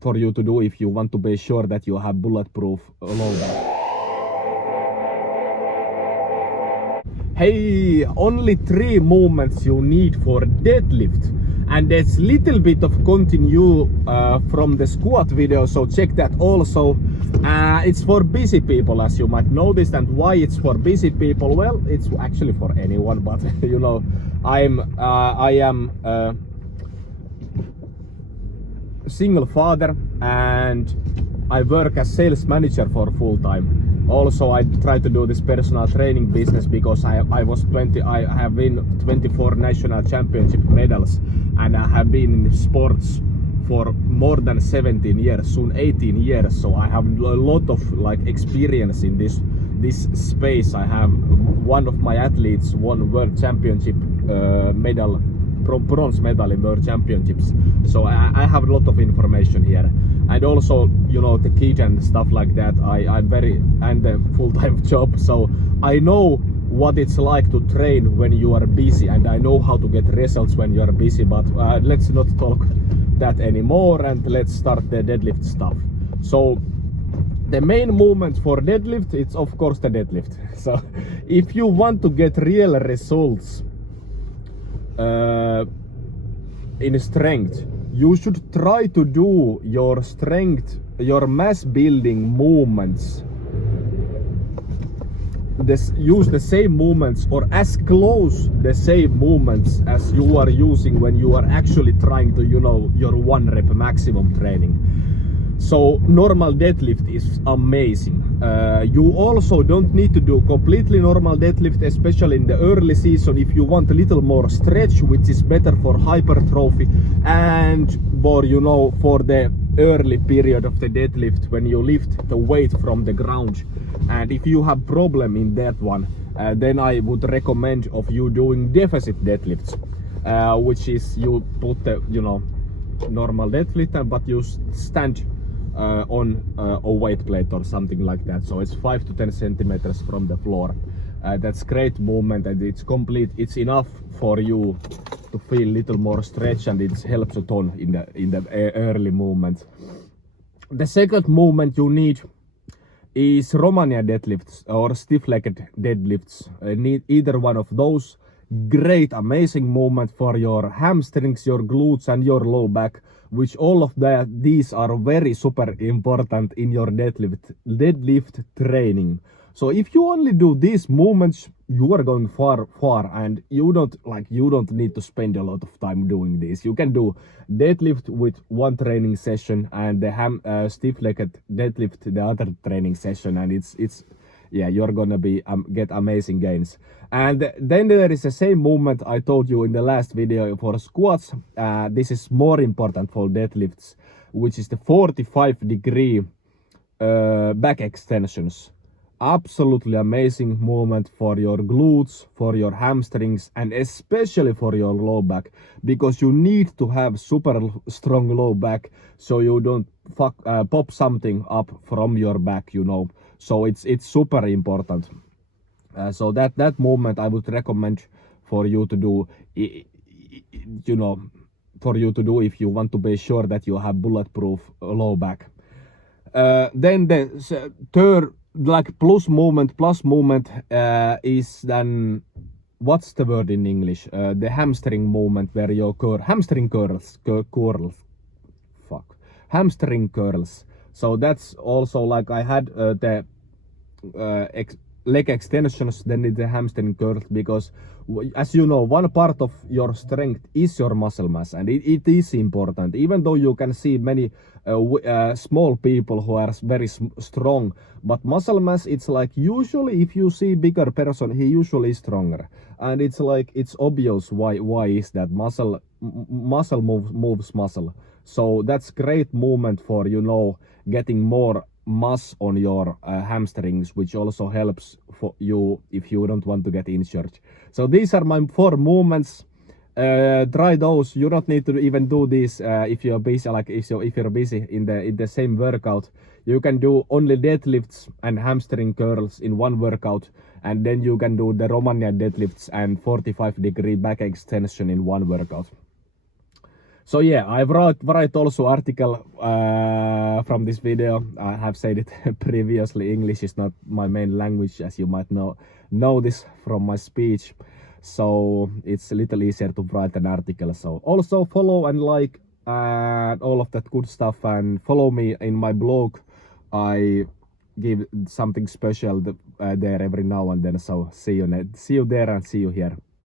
for you to do if you want to be sure that you have bulletproof low back. Hey, only 3 movements you need for deadlift, and there's little bit of continue from the squat video, so check that also. It's for busy people, as you might notice. And why it's for busy people? Well, it's actually for anyone, but you know, I am a single father and I work as sales manager for full time. Also, I try to do this personal training business because I have win 24 national championship medals, and I have been in sports for more than 17 years, soon 18 years. So I have a lot of like experience in this space. I have one of my athletes won world championship medal, bronze medal in world championships. So I have a lot of information here. And also, you know, the kid and stuff like that, and a full-time job, so I know what it's like to train when you are busy, and I know how to get results when you are busy. But let's not talk that anymore, and let's start the deadlift stuff. So the main movement for deadlift, it's of course the deadlift. So if you want to get real results in strength, you should try to do your strength, your mass building movements. Use the same movements, or as close the same movements as you are using when you are actually trying to, you know, your 1 rep maximum training. So normal deadlift is amazing. You also don't need to do completely normal deadlift, especially in the early season, if you want a little more stretch, which is better for hypertrophy and for, you know, for the early period of the deadlift when you lift the weight from the ground. And if you have problem in that one, then I would recommend of you doing deficit deadlifts, which is you put the, you know, normal deadlift, but you stand on a weight plate or something like that, so it's 5 to 10 centimeters from the floor. That's great movement, and it's complete. It's enough for you to feel little more stretch, and it helps a ton in the early movement. The second movement you need is Romanian deadlifts or stiff-legged deadlifts. Need either one of those. Great, amazing movement for your hamstrings, your glutes, and your low back, which all of these are very super important in your deadlift training. So if you only do these movements, you are going far, and you don't need to spend a lot of time doing this. You can do deadlift with 1 training session, and the stiff-legged deadlift the other training session, and it's yeah, you're gonna be get amazing gains. And then there is the same movement I told you in the last video for squats. This is more important for deadlifts, which is the 45-degree back extensions. Absolutely amazing movement for your glutes, for your hamstrings, and especially for your low back, because you need to have super strong low back so you don't pop something up from your back, you know. So it's super important. So that movement I would recommend for you to do, you know, for you to do if you want to be sure that you have bulletproof low back. Then the third, like plus movement is then, what's the word in English? The hamstring movement, where your hamstring curls, hamstring curls. So that's also like I had the leg extensions, then the hamstring curls, because as you know, one part of your strength is your muscle mass, and it is important. Even though you can see many small people who are very strong, but muscle mass, it's like usually if you see bigger person, he usually is stronger, and it's like it's obvious why is that. Muscle moves muscle. So that's great movement for, you know, getting more mass on your hamstrings, which also helps for you if you don't want to get injured. So these are my 4 movements. Try those. You don't need to even do this if you're busy, like if you're busy in the same workout. You can do only deadlifts and hamstring curls in one workout, and then you can do the Romanian deadlifts and 45-degree back extension in one workout. So yeah, I write also article from this video. I have said it previously. English is not my main language, as you might know this from my speech. So it's a little easier to write an article. So also follow and like and all of that good stuff, and follow me in my blog. I give something special there every now and then. So see you there and see you here.